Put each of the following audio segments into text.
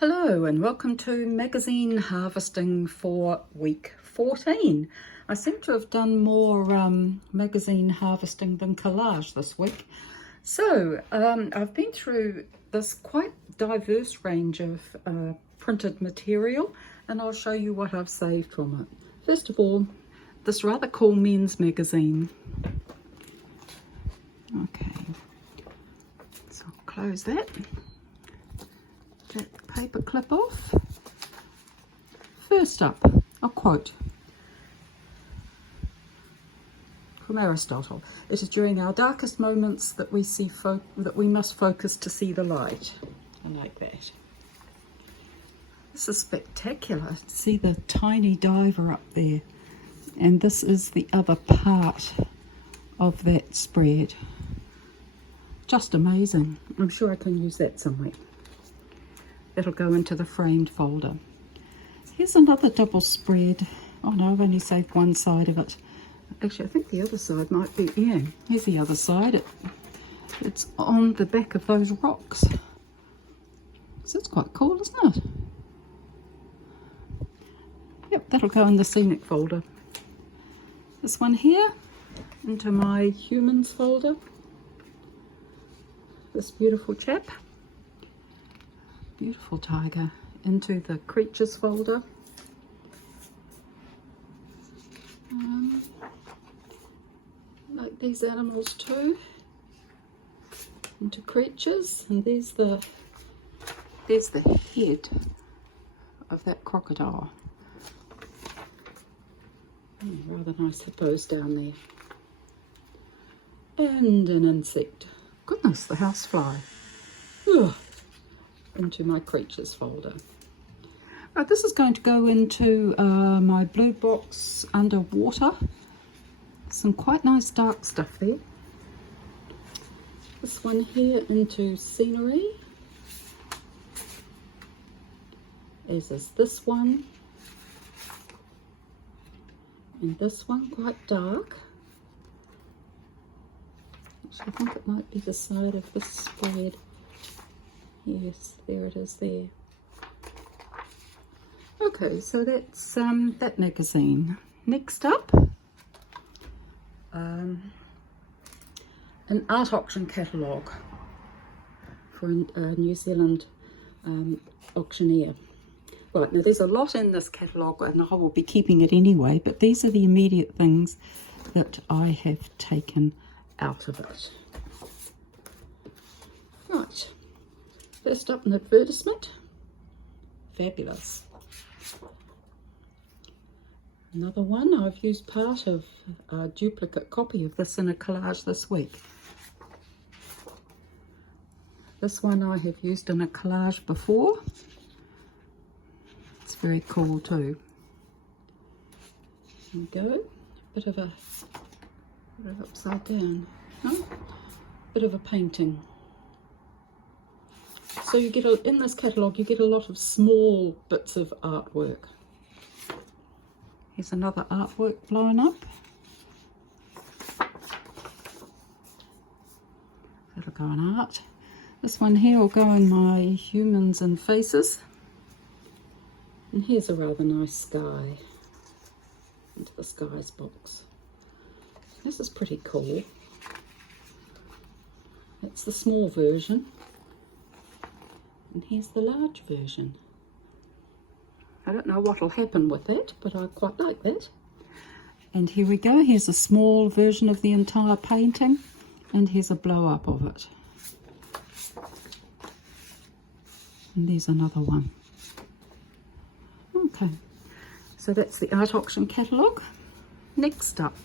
Hello and welcome to magazine harvesting for week 14. I seem to have done more magazine harvesting than collage this week. So I've been through this quite diverse range of printed material and I'll show you what I've saved from it. First of all, this rather cool men's magazine. Okay, so I'll close that. That paper clip off. First up, a quote from Aristotle. It is during our darkest moments that we see that we must focus to see the light. I like that. This is spectacular. See the tiny diver up there, and this is the other part of that spread. Just amazing. I'm sure I can use that somewhere. That'll go into the framed folder. Here's another double spread. Oh no, I've only saved one side of it. Actually, I think the other side might be, yeah, here's the other side. It's on the back of those rocks. So it's quite cool, isn't it? Yep, that'll go in the scenic folder. This one here, into my humans folder. This beautiful chap. Beautiful tiger, into the creatures folder. Like these animals too. Into creatures, and there's the head of that crocodile. Rather nice hippos down there. And an insect. Goodness, the housefly. Ugh. Into my creatures folder. Right, this is going to go into my blue box underwater. Some quite nice dark stuff there. This one here into scenery, as is this one, and this one quite dark. Actually, I think it might be the side of this spread. Yes, there it is there. Okay, so that's that magazine. Next up, an art auction catalogue for a New Zealand auctioneer. Right, now there's a lot in this catalogue and I will be keeping it anyway, but these are the immediate things that I have taken out of it. Right. First up, an advertisement. Fabulous. Another one, I've used part of a duplicate copy of this in a collage this week. This one I have used in a collage before. It's very cool too. There we go. Bit of upside down. No? Bit of a painting. So you get in this catalogue, you get a lot of small bits of artwork. Here's another artwork blown up. That'll go in art. This one here will go in my humans and faces. And here's a rather nice sky. Into the skies box. This is pretty cool. That's the small version. And here's the large version. I don't know what will happen with that, but I quite like that. And here we go. Here's a small version of the entire painting, and here's a blow-up of it. And there's another one. Okay, so that's the art auction catalogue. Next up,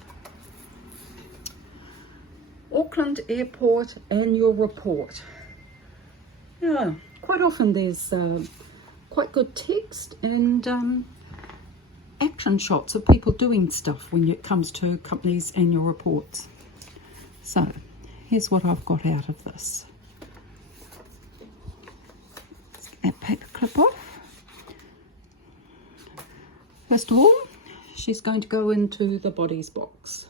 Auckland Airport Annual Report. Yeah. Quite often there's quite good text and action shots of people doing stuff when it comes to companies' annual reports. So here's what I've got out of this. Let's get that paper clip off. First of all, she's going to go into the bodies box.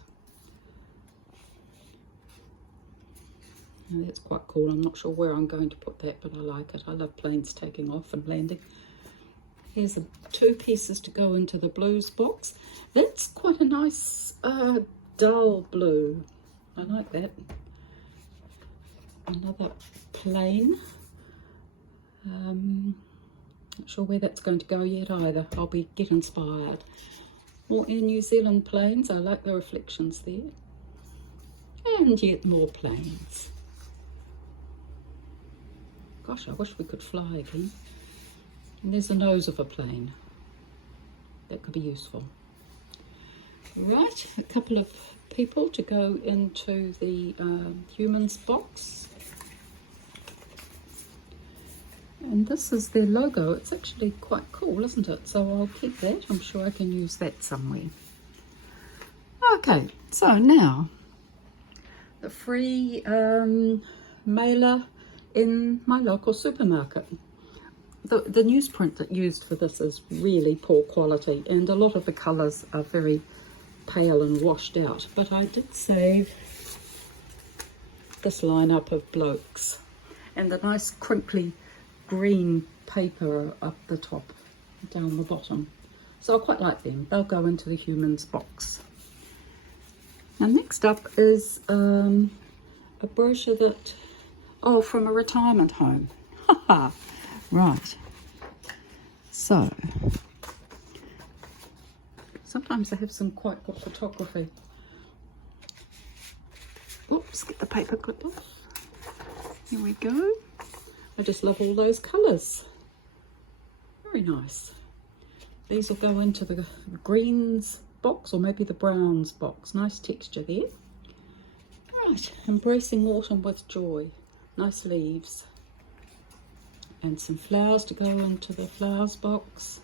And that's quite cool. I'm not sure where I'm going to put that, but I like it. I love planes taking off and landing. Here's two pieces to go into the blues box. That's quite a nice dull blue. I like that. Another plain. Not sure where that's going to go yet either. I'll get inspired. More in New Zealand plains. I like the reflections there. And yet more plains. Gosh, I wish we could fly again. And there's the nose of a plane. That could be useful. Right, a couple of people to go into the humans box. And this is their logo. It's actually quite cool, isn't it? So I'll keep that. I'm sure I can use that somewhere. Okay, so now the free mailer in my local supermarket. The newsprint that used for this is really poor quality, and a lot of the colours are very pale and washed out. But I did save this lineup of blokes and the nice crinkly green paper up the top, down the bottom. So I quite like them. They'll go into the humans box. Now next up is a brochure that, from a retirement home. Haha. Right, so sometimes they have some quite good photography. Oops, get the paper clip off. Here we go. I just love all those colours. Very nice. These will go into the greens box, or maybe the browns box. Nice texture there. Right, embracing autumn with joy. Nice leaves. And some flowers to go into the flowers box,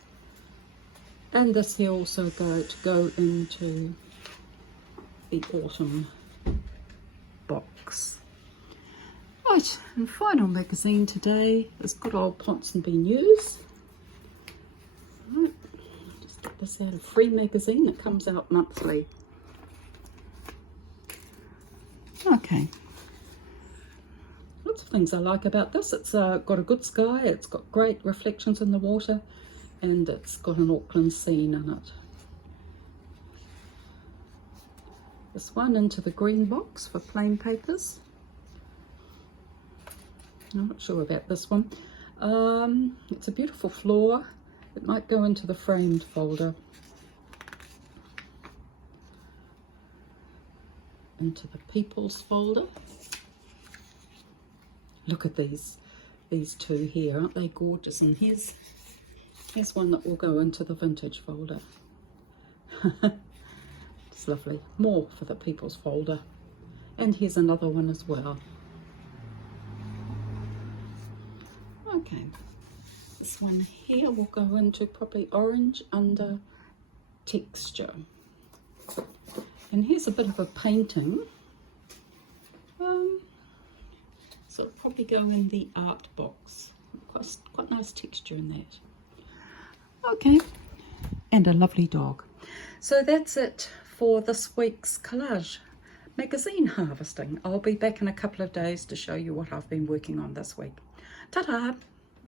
and this here also go into the autumn box. Right, and final magazine today is good old Ponsonby News. Right, just get this out of free magazine that comes out monthly. Okay. Lots of things I like about this. It's got a good sky, it's got great reflections in the water, and it's got an Auckland scene in it. This one into the green box for plain papers. I'm not sure about this one. It's a beautiful floor. It might go into the framed folder. Into the people's folder. Look at these two here, aren't they gorgeous? And here's one that will go into the vintage folder. It's lovely. More for the people's folder. And here's another one as well. Okay, this one here will go into probably orange under texture. And here's a bit of a painting. So it'll probably go in the art box. Quite nice texture in that. Okay, and a lovely dog. So that's it for this week's Collage magazine harvesting. I'll be back in a couple of days to show you what I've been working on this week. Ta-ta!